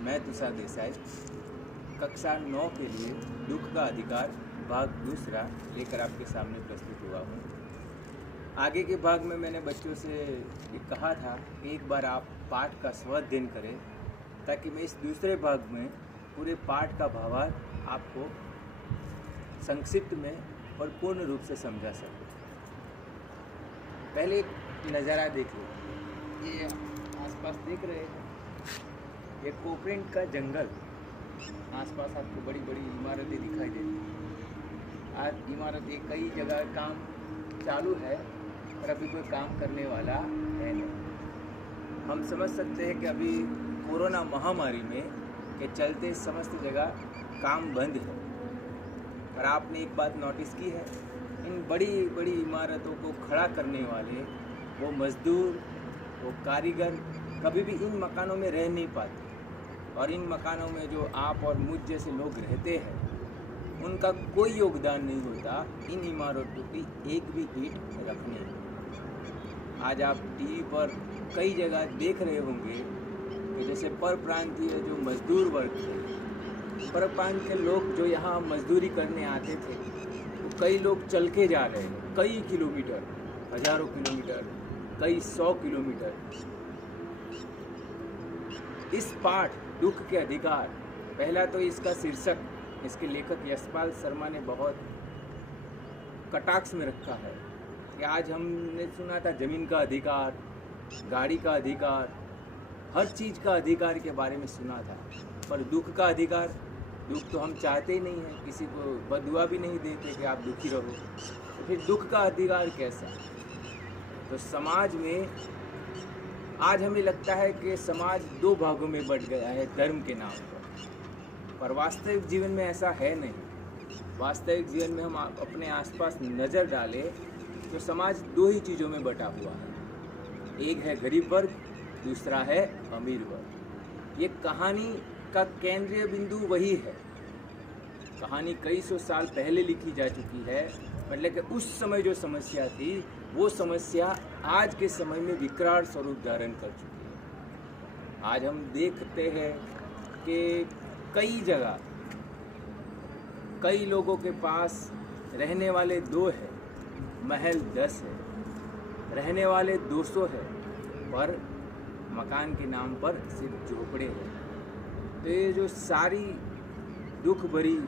मैं तुषार देसाई कक्षा 9 के लिए दुख का अधिकार भाग दूसरा लेकर आपके सामने प्रस्तुत हुआ हूँ। आगे के भाग में मैंने बच्चों से ये कहा था कि एक बार आप पाठ का स्वाध्ययन करें ताकि मैं इस दूसरे भाग में पूरे पाठ का भावार्थ आपको संक्षिप्त में और पूर्ण रूप से समझा सकूँ। पहले एक नज़ारा देखिए, ये आसपास देख रहे हैं, ये कोकरेंट का जंगल। आसपास आपको बड़ी बड़ी इमारतें दिखाई देती हैं। आज इमारतें कई जगह काम चालू है पर अभी कोई काम करने वाला है नहीं। हम समझ सकते हैं कि अभी कोरोना महामारी में के चलते समस्त जगह काम बंद है। पर आपने एक बात नोटिस की है, इन बड़ी बड़ी इमारतों को खड़ा करने वाले वो मज़दूर, वो कारीगर कभी भी इन मकानों में रह नहीं पाते। और इन मकानों में जो आप और मुझ जैसे लोग रहते हैं उनका कोई योगदान नहीं होता इन इमारतों की एक भी ईंट रखने में। आज आप टीवी पर कई जगह देख रहे होंगे कि जैसे पर प्रांतीय जो मजदूर वर्ग थे, पर प्रांत के लोग जो यहाँ मजदूरी करने आते थे, तो कई लोग चल के जा रहे हैं, कई किलोमीटर, हजारों किलोमीटर, कई 100 किलोमीटर। इस पाठ दुख के अधिकार, पहला तो इसका शीर्षक इसके लेखक यशपाल शर्मा ने बहुत कटाक्ष में रखा है कि आज हमने सुना था जमीन का अधिकार, गाड़ी का अधिकार, हर चीज़ का अधिकार के बारे में सुना था। पर दुख का अधिकार, दुख तो हम चाहते ही नहीं हैं, किसी को बदुआ भी नहीं देते कि आप दुखी रहो, तो फिर दुख का अधिकार कैसा? तो समाज में आज हमें लगता है कि समाज दो भागों में बंट गया है धर्म के नाम पर वास्तविक जीवन में ऐसा है नहीं। वास्तविक जीवन में हम अपने आसपास नज़र डालें तो समाज दो ही चीज़ों में बटा हुआ है, एक है गरीब वर्ग, दूसरा है अमीर वर्ग। ये कहानी का केंद्रीय बिंदु वही है। कहानी कई सौ साल पहले लिखी जा चुकी है, मतलब कि उस समय जो समस्या थी वो समस्या आज के समय में विकराल स्वरूप धारण कर चुकी है। आज हम देखते हैं कि कई जगह कई लोगों के पास रहने वाले 2 हैं, महल 10 है, रहने वाले 200 है, पर मकान के नाम पर सिर्फ झोपड़े हैं। तो ये जो सारी दुख भरी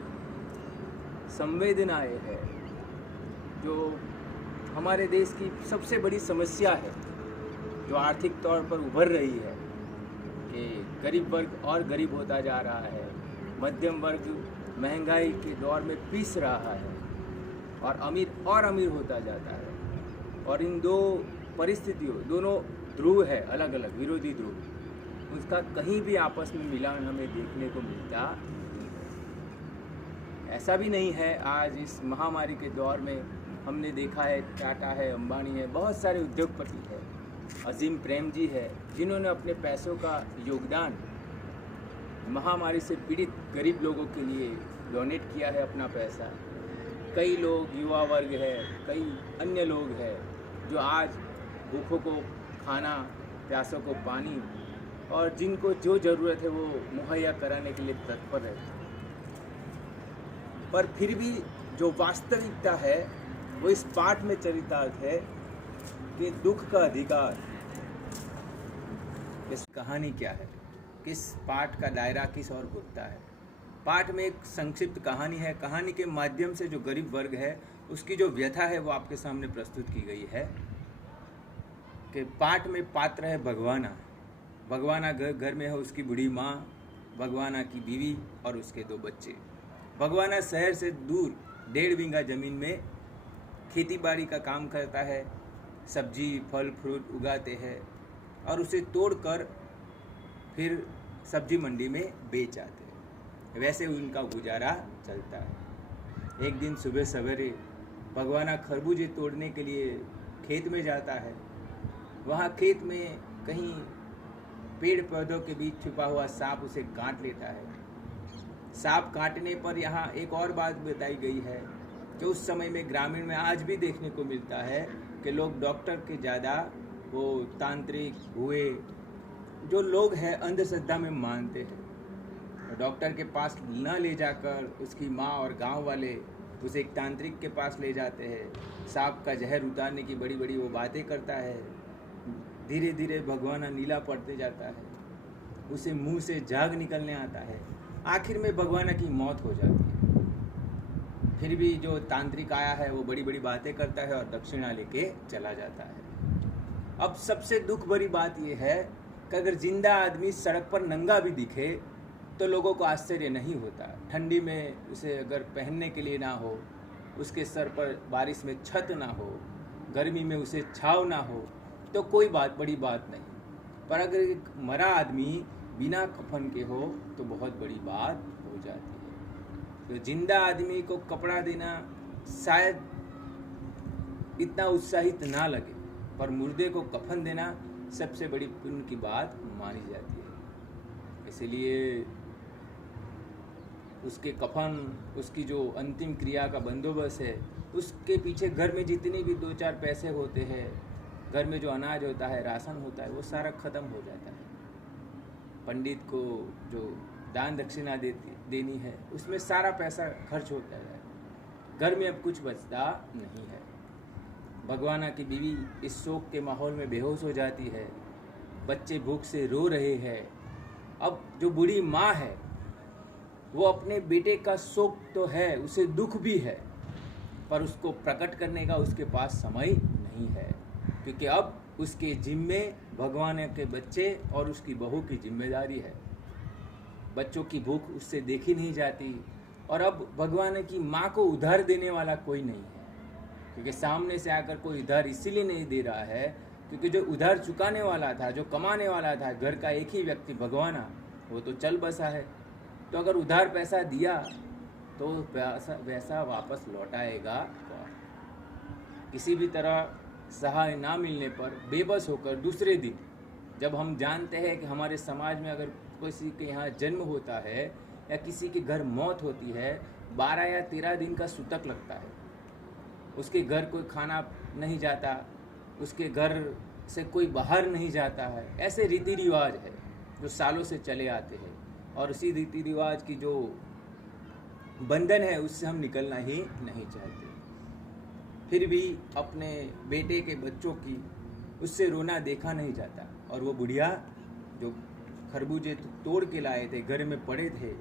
संवेदनाएं है, जो हमारे देश की सबसे बड़ी समस्या है, जो आर्थिक तौर पर उभर रही है कि गरीब वर्ग और गरीब होता जा रहा है, मध्यम वर्ग महंगाई के दौर में पिस रहा है और अमीर होता जाता है। और इन दो परिस्थितियों, दोनों ध्रुव है अलग अलग, विरोधी ध्रुव, उसका कहीं भी आपस में मिलान हमें देखने को मिलता। ऐसा भी नहीं है, आज इस महामारी के दौर में हमने देखा है टाटा है, अंबानी है, बहुत सारे उद्योगपति है, अजीम प्रेम जी है, जिन्होंने अपने पैसों का योगदान महामारी से पीड़ित गरीब लोगों के लिए डोनेट किया है अपना पैसा। कई लोग, युवा वर्ग है, कई अन्य लोग हैं जो आज भूखों को खाना, प्यासों को पानी और जिनको जो ज़रूरत है वो मुहैया कराने के लिए तत्पर रहते हैं। पर फिर भी जो वास्तविकता है वो इस पाठ में चरितार्थ है कि दुख का अधिकार। इस कहानी क्या है, किस पाठ का दायरा किस ओर घूमता है? पाठ में एक संक्षिप्त कहानी है। कहानी के माध्यम से जो गरीब वर्ग है उसकी जो व्यथा है वो आपके सामने प्रस्तुत की गई है। कि पाठ में पात्र है भगवाना। भगवाना घर में है उसकी बूढ़ी माँ, भगवाना की बीवी और उसके 2 बच्चे। भगवाना शहर से दूर 1.5 बीघा ज़मीन में खेती बाड़ी का काम करता है, सब्जी फल फ्रूट उगाते हैं और उसे तोड़कर फिर सब्जी मंडी में बेच आते हैं। वैसे उनका गुजारा चलता है। एक दिन सुबह सवेरे भगवाना खरबूजे तोड़ने के लिए खेत में जाता है। वहाँ खेत में कहीं पेड़ पौधों के बीच छुपा हुआ सांप उसे काट लेता है। सांप काटने पर यहाँ एक और बात बताई गई है कि उस समय में ग्रामीण में आज भी देखने को मिलता है कि लोग डॉक्टर के ज़्यादा वो तांत्रिक हुए जो लोग हैं अंधश्रद्धा में मानते हैं। डॉक्टर के पास न ले जाकर उसकी माँ और गांव वाले उसे एक तांत्रिक के पास ले जाते हैं। सांप का जहर उतारने की बड़ी बड़ी वो बातें करता है। धीरे धीरे भगवाना नीला पड़ते जाता है, उसे मुंह से झाग निकलने आता है। आखिर में भगवाना की मौत हो जाती है। फिर भी जो तांत्रिक आया है वो बड़ी बड़ी बातें करता है और दक्षिणा लेके चला जाता है। अब सबसे दुख भरी बात यह है कि अगर जिंदा आदमी सड़क पर नंगा भी दिखे तो लोगों को आश्चर्य नहीं होता। ठंडी में उसे अगर पहनने के लिए ना हो, उसके सर पर बारिश में छत ना हो, गर्मी में उसे छाव ना हो, तो कोई बड़ी बात नहीं। पर अगर एक मरा आदमी बिना कफन के हो तो बहुत बड़ी बात हो जाती है। तो जिंदा आदमी को कपड़ा देना शायद इतना उत्साहित ना लगे, पर मुर्दे को कफन देना सबसे बड़ी पुण्य की बात मानी जाती है। इसलिए उसके कफन, उसकी जो अंतिम क्रिया का बंदोबस्त है, उसके पीछे घर में जितने भी 2-4 पैसे होते हैं, घर में जो अनाज होता है, राशन होता है, वो सारा ख़त्म हो जाता है। पंडित को जो दान दक्षिणा देनी है, उसमें सारा पैसा खर्च होता है। घर में अब कुछ बचता नहीं है। भगवाना की बीवी इस शोक के माहौल में बेहोश हो जाती है। बच्चे भूख से रो रहे हैं। अब जो बूढ़ी माँ है वो अपने बेटे का शोक तो है, उसे दुख भी है, पर उसको प्रकट करने का उसके पास समय नहीं है, क्योंकि अब उसके जिम्मे भगवान के बच्चे और उसकी बहू की जिम्मेदारी है। बच्चों की भूख उससे देखी नहीं जाती, और अब भगवान की माँ को उधार देने वाला कोई नहीं है, क्योंकि सामने से आकर कोई उधार इसीलिए नहीं दे रहा है क्योंकि जो उधार चुकाने वाला था, जो कमाने वाला था, घर का एक ही व्यक्ति भगवाना, वो तो चल बसा है। तो अगर उधार पैसा दिया तो वैसा वापस लौटाएगा कौन? किसी भी तरह सहाय ना मिलने पर बेबस होकर दूसरे दिन, जब हम जानते हैं कि हमारे समाज में अगर किसी के यहाँ जन्म होता है या किसी के घर मौत होती है, 12 या 13 दिन का सूतक लगता है। उसके घर कोई खाना नहीं जाता, उसके घर से कोई बाहर नहीं जाता है। ऐसे रीति रिवाज है जो सालों से चले आते हैं, और उसी रीति रिवाज की जो बंधन है उससे हम निकलना ही नहीं चाहते। फिर भी अपने बेटे के बच्चों की उससे रोना देखा नहीं जाता, और वो बुढ़िया जो खरबूजे तोड़ के लाए थे, घर में पड़े थे,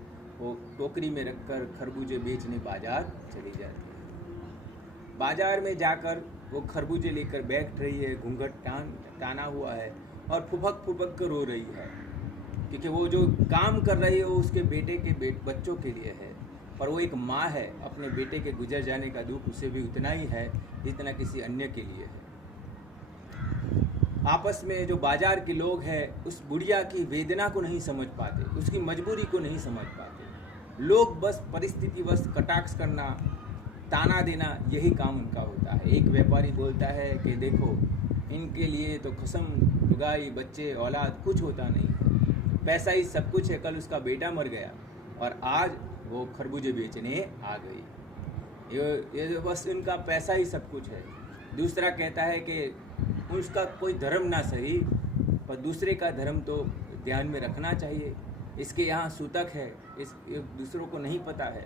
वो टोकरी में रखकर खरबूजे बेचने बाजार चली जाती है। बाजार में जाकर वो खरबूजे लेकर बैठ रही है, घूंघट टाना हुआ है, और फुफक फुफक कर रो रही है, क्योंकि वो जो काम कर रही है वो उसके बेटे के बच्चों के लिए है। पर वो एक माँ है, अपने बेटे के गुजर जाने का दुख उसे भी उतना ही है जितना किसी अन्य के लिए है। आपस में जो बाजार के लोग हैं उस बुढ़िया की वेदना को नहीं समझ पाते, उसकी मजबूरी को नहीं समझ पाते। लोग बस परिस्थितिवश कटाक्ष करना, ताना देना, यही काम उनका होता है। एक व्यापारी बोलता है कि देखो, इनके लिए तो कसम, लुगाई, बच्चे, औलाद कुछ होता नहीं है, पैसा ही सब कुछ है। कल उसका बेटा मर गया और आज वो खरबूजे बेचने आ गई। ये बस इनका पैसा ही सब कुछ है। दूसरा कहता है कि उसका कोई धर्म ना सही, पर दूसरे का धर्म तो ध्यान में रखना चाहिए। इसके यहाँ सूतक है, इस दूसरों को नहीं पता है।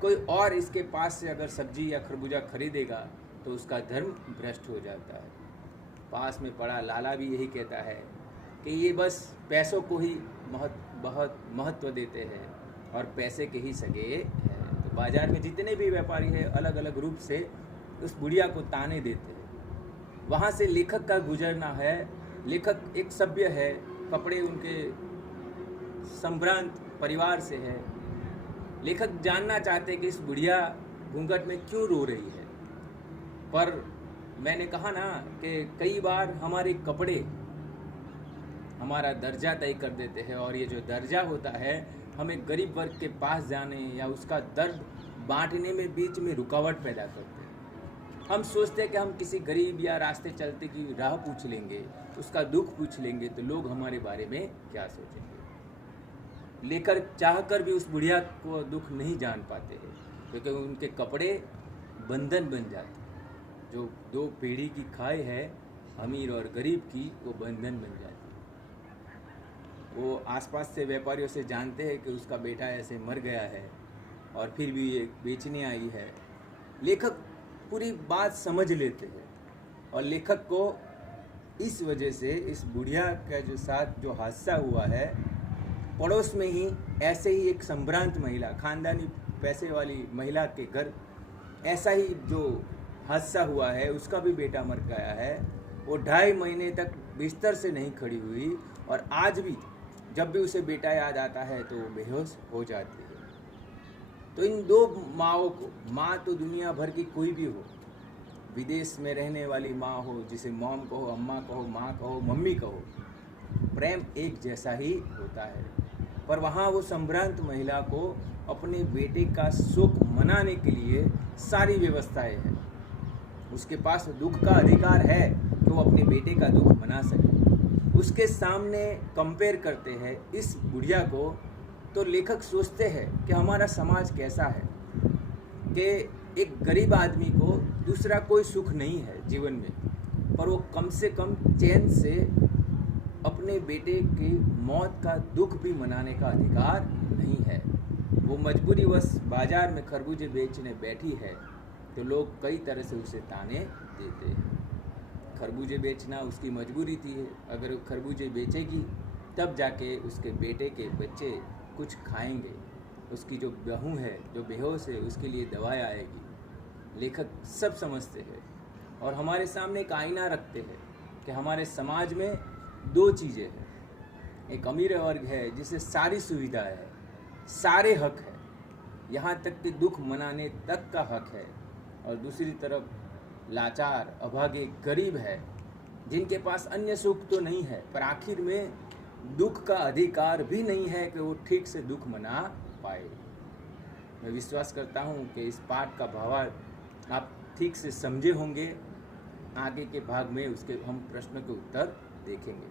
कोई और इसके पास से अगर सब्जी या खरबूजा खरीदेगा तो उसका धर्म भ्रष्ट हो जाता है। पास में पड़ा लाला भी यही कहता है कि ये बस पैसों को ही बहुत महत्व देते हैं और पैसे के ही सगे हैं। तो बाजार में जितने भी व्यापारी हैं अलग अलग रूप से उस बुढ़िया को ताने देते हैं। वहाँ से लेखक का गुजरना है। लेखक एक सभ्य है, कपड़े उनके संभ्रांत परिवार से है। लेखक जानना चाहते कि इस बुढ़िया घूंघट में क्यों रो रही है। पर मैंने कहा ना कि कई बार हमारे कपड़े हमारा दर्जा तय कर देते हैं, और ये जो दर्जा होता है हमें गरीब वर्ग के पास जाने या उसका दर्द बांटने में बीच में रुकावट पैदा करते हैं। हम सोचते हैं कि हम किसी गरीब या रास्ते चलते की राह पूछ लेंगे, उसका दुख पूछ लेंगे तो लोग हमारे बारे में क्या सोचेंगे। लेकर चाहकर भी उस बुढ़िया को दुख नहीं जान पाते हैं, क्योंकि उनके कपड़े बंधन बन जाते हैं। जो 2 पीढ़ी की खाई है अमीर और गरीब की, वो बंधन बन जाती है। वो आसपास से व्यापारियों से जानते हैं कि उसका बेटा ऐसे मर गया है और फिर भी ये बेचने आई है। लेखक पूरी बात समझ लेते हैं और लेखक को इस वजह से इस बुढ़िया के जो साथ जो हादसा हुआ है, पड़ोस में ही ऐसे ही एक संभ्रांत महिला, खानदानी पैसे वाली महिला के घर ऐसा ही जो हादसा हुआ है, उसका भी बेटा मर गया है। वो 2.5 महीने तक बिस्तर से नहीं खड़ी हुई और आज भी जब भी उसे बेटा याद आता है तो वो बेहोश हो जाती है। तो इन दो माँओं को, माँ तो दुनिया भर की कोई भी हो, विदेश में रहने वाली माँ हो, जिसे मॉम कहो, अम्मा कहो, माँ कहो, मम्मी कहो, प्रेम एक जैसा ही होता है। पर वहाँ वो संभ्रांत महिला को अपने बेटे का शोक मनाने के लिए सारी व्यवस्थाएं हैं। उसके पास दुख का अधिकार है कि वो अपने बेटे का दुख मना सके। उसके सामने कंपेयर करते हैं इस बुढ़िया को, तो लेखक सोचते हैं कि हमारा समाज कैसा है कि एक गरीब आदमी को दूसरा कोई सुख नहीं है जीवन में, पर वो कम से कम चैन से अपने बेटे की मौत का दुख भी मनाने का अधिकार नहीं है। वो मजबूरीवश बाजार में खरबूजे बेचने बैठी है तो लोग कई तरह से उसे ताने देते हैं। खरबूजे बेचना उसकी मजबूरी थी, अगर वो खरबूजे बेचेगी तब जाके उसके बेटे के बच्चे कुछ खाएंगे। उसकी जो बहू है, जो बेहोश है, उसके लिए दवाएं आएगी। लेखक सब समझते हैं और हमारे सामने एक आईना रखते हैं कि हमारे समाज में 2 चीज़ें हैं। एक अमीर वर्ग है जिसे सारी सुविधा है, सारे हक है, यहाँ तक कि दुख मनाने तक का हक है, और दूसरी तरफ लाचार, अभागे, गरीब है जिनके पास अन्य सुख तो नहीं है पर आखिर में दुख का अधिकार भी नहीं है कि वो ठीक से दुख मना पाए। मैं विश्वास करता हूँ कि इस पाठ का भावार्थ आप ठीक से समझे होंगे। आगे के भाग में उसके हम प्रश्न के उत्तर देखेंगे।